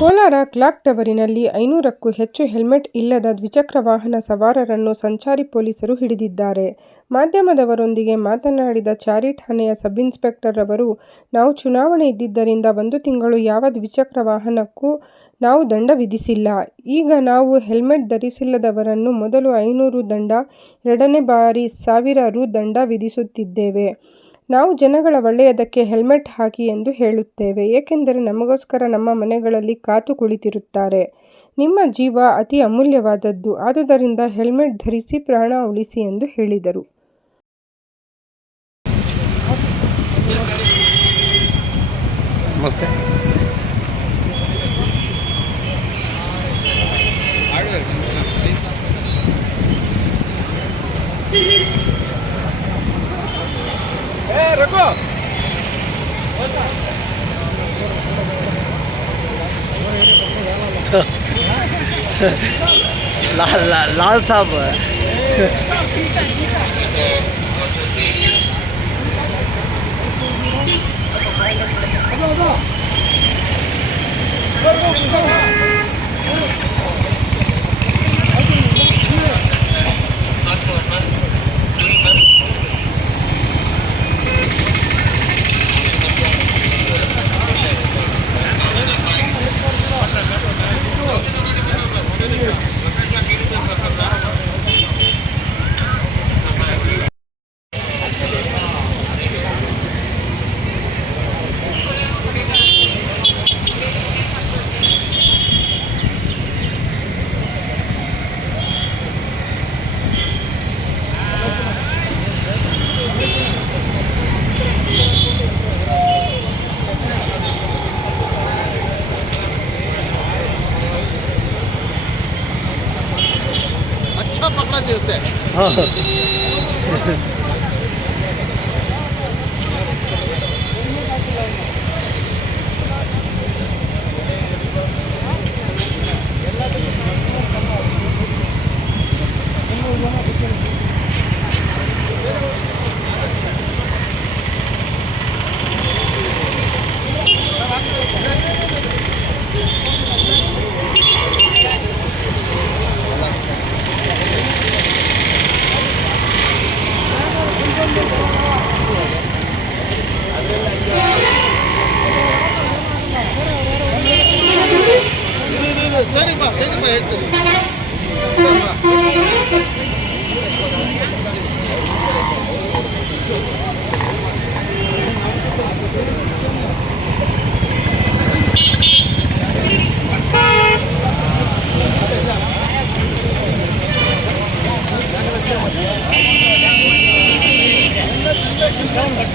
Kolar clock ಟವರಿನಲ್ಲಿ ಐನೂರಕ್ಕೂ ಹೆಚ್ಚು helmet ಇಲ್ಲದ ದ್ವಿಚಕ್ರ ವಾಹನ ಸವಾರರನ್ನು ಸಂಚಾರಿ ಪೊಲೀಸರು ಹಿಡಿದಿದ್ದಾರೆ. ಮಾಧ್ಯಮದವರೊಂದಿಗೆ ಮಾತನಾಡಿದ ಚಾರಿ ಠಾಣೆಯ ಸಬ್ಇನ್ಸ್ಪೆಕ್ಟರ್ ಅವರು ನಾವು ಚುನಾವಣೆ ಇದ್ದಿದ್ದರಿಂದ ಒಂದು ತಿಂಗಳು ಯಾವ ದ್ವಿಚಕ್ರ ವಾಹನಕ್ಕೂ ನಾವು ದಂಡ ವಿಧಿಸಿಲ್ಲ. ಈಗ ನಾವು ಹೆಲ್ಮೆಟ್ ಧರಿಸಿಲ್ಲದವರನ್ನು ಮೊದಲು ಐನೂರು ದಂಡ, ಎರಡನೇ ಬಾರಿ ಸಾವಿರ ರು ದಂಡ ವಿಧಿಸುತ್ತಿದ್ದೇವೆ. ನಾವು ಜನಗಳ ಒಳ್ಳೆಯದಕ್ಕೆ ಹೆಲ್ಮೆಟ್ ಹಾಕಿ ಎಂದು ಹೇಳುತ್ತೇವೆ. ಏಕೆಂದರೆ ನಮಗೋಸ್ಕರ ನಮ್ಮ ಮನೆಗಳಲ್ಲಿ ಕಾತು ಕುಳಿತಿರುತ್ತಾರೆ. ನಿಮ್ಮ ಜೀವ ಅತಿ ಅಮೂಲ್ಯವಾದದ್ದು. ಆದುದರಿಂದ ಹೆಲ್ಮೆಟ್ ಧರಿಸಿ ಪ್ರಾಣ ಉಳಿಸಿ ಎಂದು ಹೇಳಿದರು. ನಮಸ್ತೆ 拉拉拉啥不？走走走！उसे ಸರಿ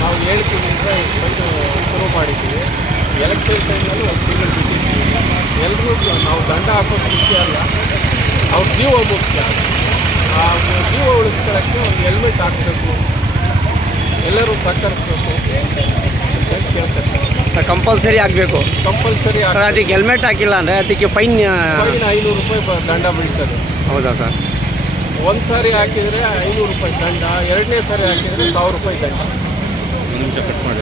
ನಾವು ಹೇಳ್ತೀವಿ ಅಂತ ಬಂದು ಶುರು ಮಾಡಿದ್ದೀವಿ. ಎಲೆಕ್ಷನ್ ಟೈಮಲ್ಲಿ ಒಂದು ತಿಂಗಳು ಬಿಟ್ಟಿದ್ದೀವಿ. ಎಲ್ಲರೂ ನಾವು ದಂಡ ಹಾಕೋದು ಮುಖ್ಯ ಅಲ್ಲ. ಅವ್ರ ಜೀವ ಮುಖ್ಯ. ಆ ಜೀವ ಉಳಿಸ್ಕೊಳ್ಳೋಕ್ಕೆ ಒಂದು ಹೆಲ್ಮೆಟ್ ಹಾಕಬೇಕು. ಎಲ್ಲರೂ ಸಹಕರಿಸ್ಬೇಕು. ಕೇಳ್ತಾರೆ ಕಂಪಲ್ಸರಿ ಆಗಬೇಕು. ಕಂಪಲ್ಸರಿ ಅದಕ್ಕೆ ಹೆಲ್ಮೆಟ್ ಹಾಕಿಲ್ಲ ಅಂದರೆ ಅದಕ್ಕೆ ಫೈನ್ ಫೈನ್ ಐನೂರು ರೂಪಾಯಿ ದಂಡ ಬೀಳ್ತದೆ. ಹೌದಾ ಸರ್? ಒಂದು ಸಾರಿ ಹಾಕಿದರೆ ಐನೂರು ರೂಪಾಯಿ ದಂಡ ಎರಡನೇ ಸಾರಿ ಹಾಕಿದರೆ ಸಾವಿರ ರೂಪಾಯಿ ದಂಡ. ಕಟ್ ಮಾಡಿ.